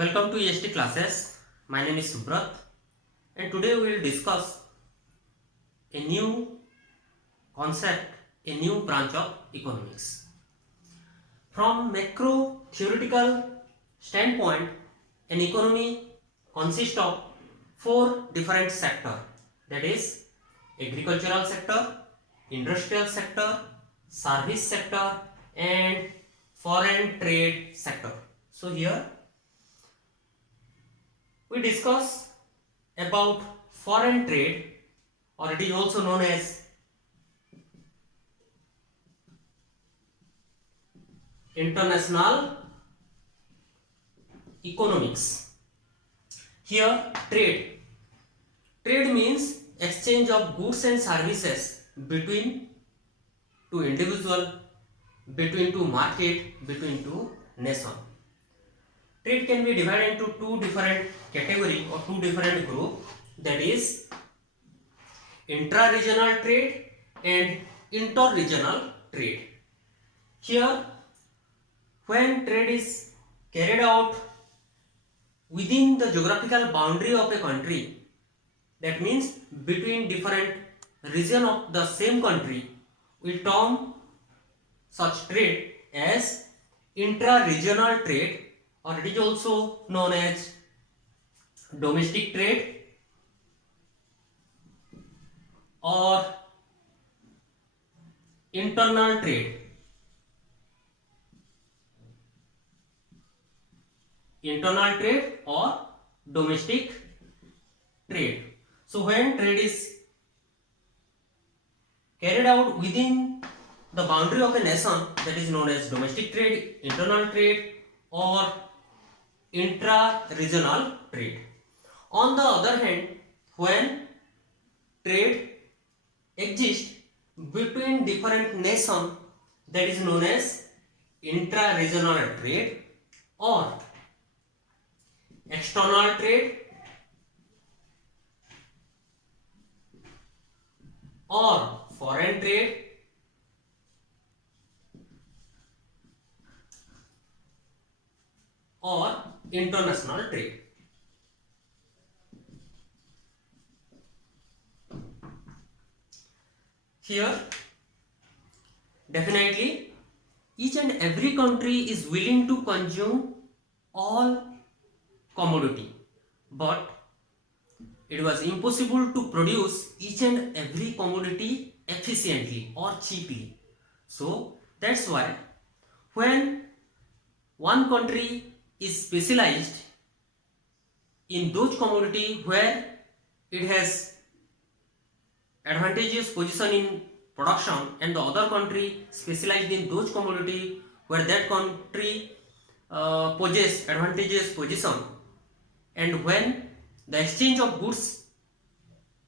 Welcome to EST classes. My name is Subrat and today we will discuss a new concept, a new branch of economics. From macro theoretical standpoint, an economy consists of four different sectors, that is agricultural sector, industrial sector, service sector and foreign trade sector. So here we discuss about foreign trade, or it is also known as international economics. Here trade means exchange of goods and services between two individual, between two market, between two nation. Trade can be divided into two different category or two different group, that is intra-regional trade and inter-regional trade. Here when trade is carried out within the geographical boundary of a country, that means between different region of the same country, we term such trade as intra-regional trade, or it is also known as domestic trade or internal trade. Internal trade or domestic trade. So when trade is carried out within the boundary of a nation, that is known as domestic trade, internal trade or intra-regional trade. On the other hand, when trade exists between different nations, that is known as intra-regional trade or external trade or foreign trade or international trade. Here definitely each and every country is willing to consume all commodity, but it was impossible to produce each and every commodity efficiently or cheaply. So that's why when one country is specialized in those commodity where it has advantageous position in production, and the other country specialized in those commodity where that country possesses advantageous position, and when the exchange of goods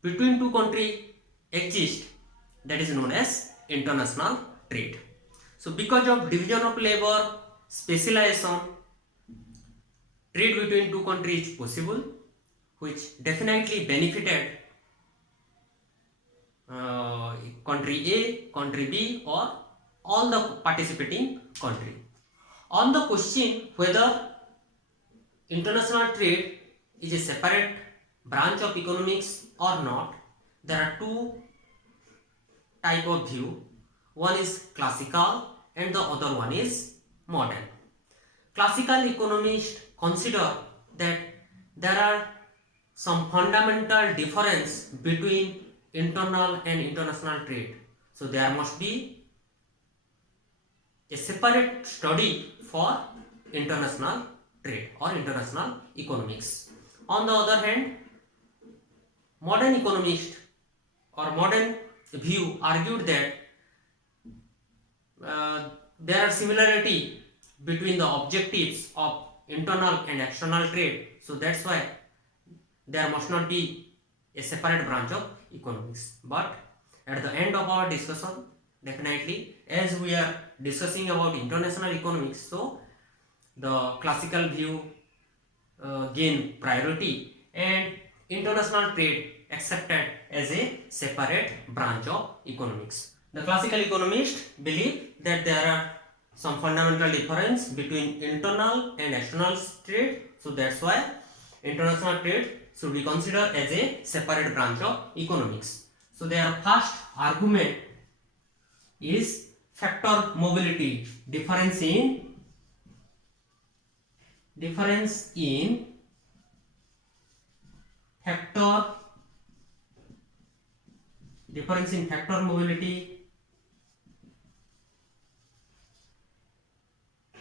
between two countries exists, that is known as international trade. So because of division of labor, specialization, trade between two countries is possible, which definitely benefited country A, country B or all the participating country. On the question whether international trade is a separate branch of economics or not, there are two type of view. One is classical and the other one is modern. Classical economists consider that there are some fundamental difference between internal and international trade. So there must be a separate study for international trade or international economics. On the other hand, modern economists or modern view argued that there are similarity between the objectives of internal and external trade. So that's why there must not be a separate branch of economics. But at the end of our discussion, definitely as we are discussing about international economics, so the classical view gain priority and international trade accepted as a separate branch of economics. The classical economists believe that there are some fundamental difference between internal and external trade. So that's why international trade should be considered as a separate branch of economics. So their first argument is factor mobility, difference in factor mobility,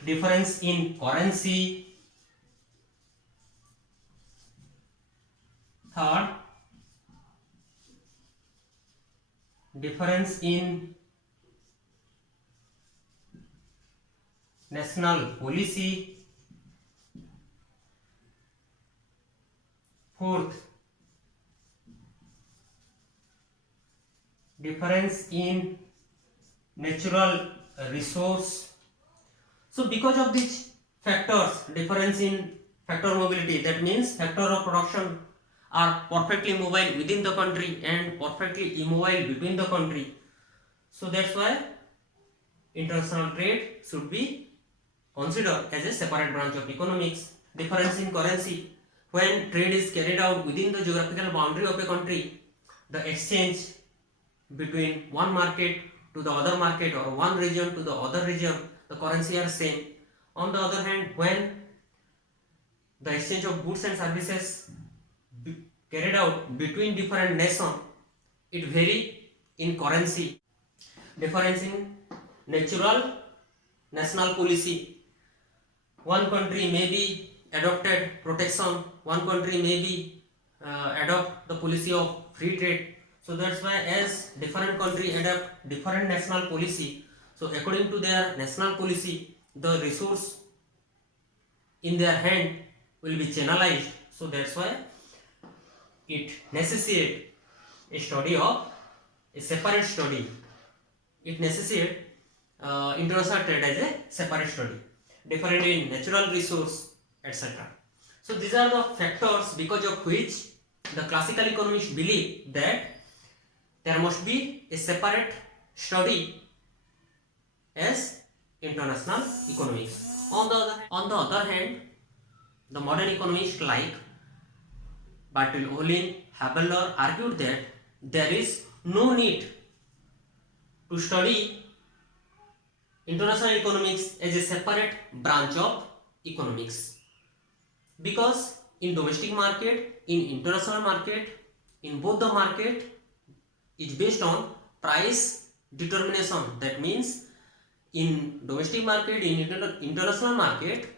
difference in currency. Third, difference in national policy. Fourth, difference in natural resource. So because of these factors, difference in factor mobility, that means factor of production are perfectly mobile within the country and perfectly immobile between the country. So that's why international trade should be considered as a separate branch of economics. Difference in currency, when trade is carried out within the geographical boundary of a country, the exchange between one market to the other market or one region to the other region, the currency are same. On the other hand, when the exchange of goods and services carried out between different nations, it vary in currency. Difference in national policy, one country may be adopted protection, one country may be adopt the policy of free trade. So that's why as different country adopt different national policy, so according to their national policy, the resource in their hand will be channelized. So that's why it necessitates a study of a separate study. It necessitates international trade as a separate study, different in natural resource, etc. So these are the factors because of which the classical economists believe that there must be a separate study as international economics. On the other hand, the modern economists like Bertil Ohlin, Haberler argued that there is no need to study international economics as a separate branch of economics, because in domestic market, in international market, in both the market is based on price determination. That means in domestic market, in international market,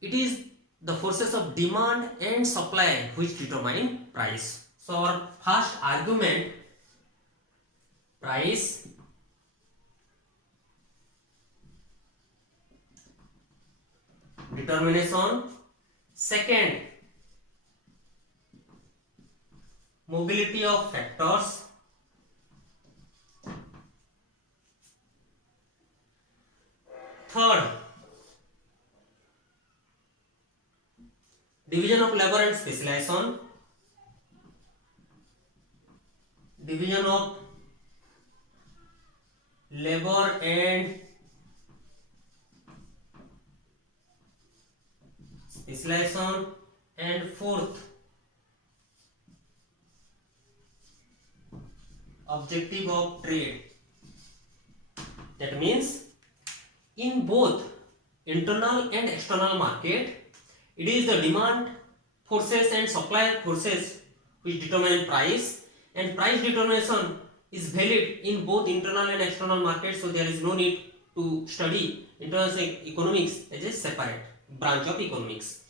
it is the forces of demand and supply which determine price. So our first argument, price determination. Second, mobility of factors. Third, division of labor and specialization. Division of labor and specialization. And fourth, objective of trade. That means in both internal and external market, it is the demand forces and supply forces which determine price, and price determination is valid in both internal and external markets. So there is no need to study international economics as a separate branch of economics.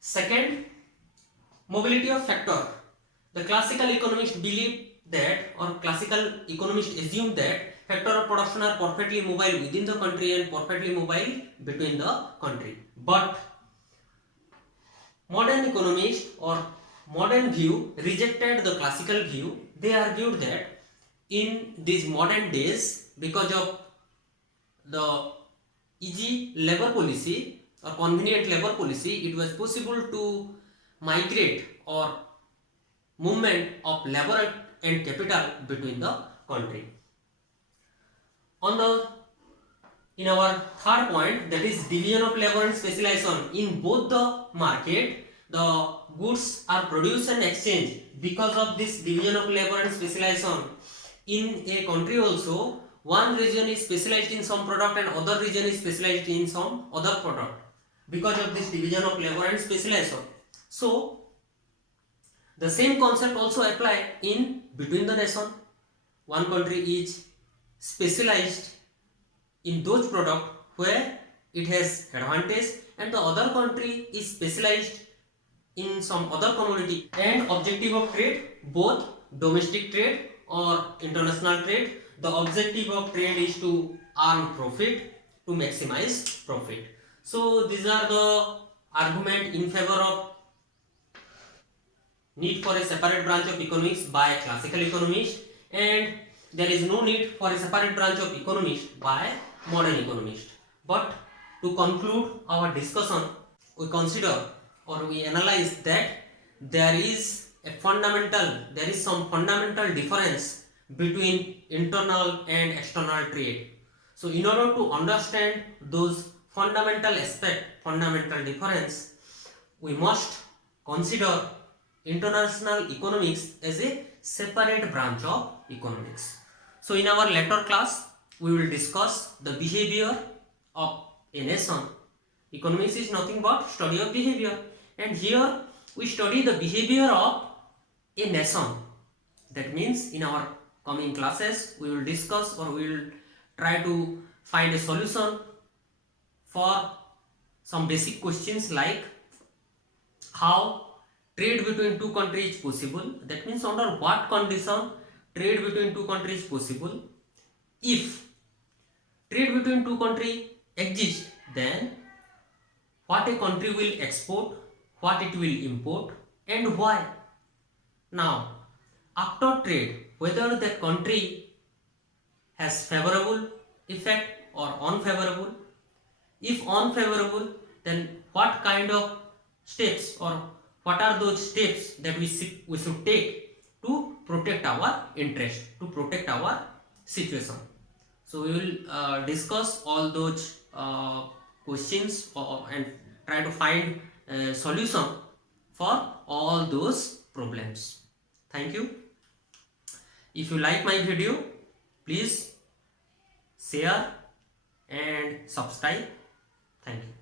Second, mobility of factor. The classical economists believe that, or classical economists assume that factor of production are perfectly mobile within the country and perfectly mobile between the country. But modern economists or modern view rejected the classical view. They argued that in these modern days, because of the easy labor policy or convenient labor policy, it was possible to migrate or movement of labor and capital between the country. On the in our third point, that is division of labor and specialization. In both the market, the goods are produced and exchanged. Because of this division of labor and specialization, in a country also, one region is specialized in some product and other region is specialized in some other product, because of this division of labor and specialization. So the same concept also apply in between the nation. One country is specialized in those product where it has advantage, and the other country is specialized in some other commodity. And objective of trade, both domestic trade or international trade, the objective of trade is to earn profit, to maximize profit. So these are the argument in favor of need for a separate branch of economics by classical economists, and there is no need for a separate branch of economics by modern economists. But to conclude our discussion, we consider or we analyze that there is some fundamental difference between internal and external trade. So in order to understand those fundamental difference, we must consider international economics as a separate branch of economics. So in our later class, we will discuss the behavior of a nation. Economics is nothing but study of behavior, and here we study the behavior of a nation. That means in our coming classes we will discuss, or we will try to find a solution for some basic questions like how trade between two countries is possible. That means under what condition trade between two countries is possible. If trade between two countries exists, then what a country will export, what it will import, and why. Now, after trade, whether that country has favorable effect or unfavorable. If unfavorable, then what kind of steps, or what are those steps that we should take to protect our interest, to protect our situation. So we will discuss all those questions and try to find a solution for all those problems. Thank you. If you like my video, please share and subscribe. Thank you.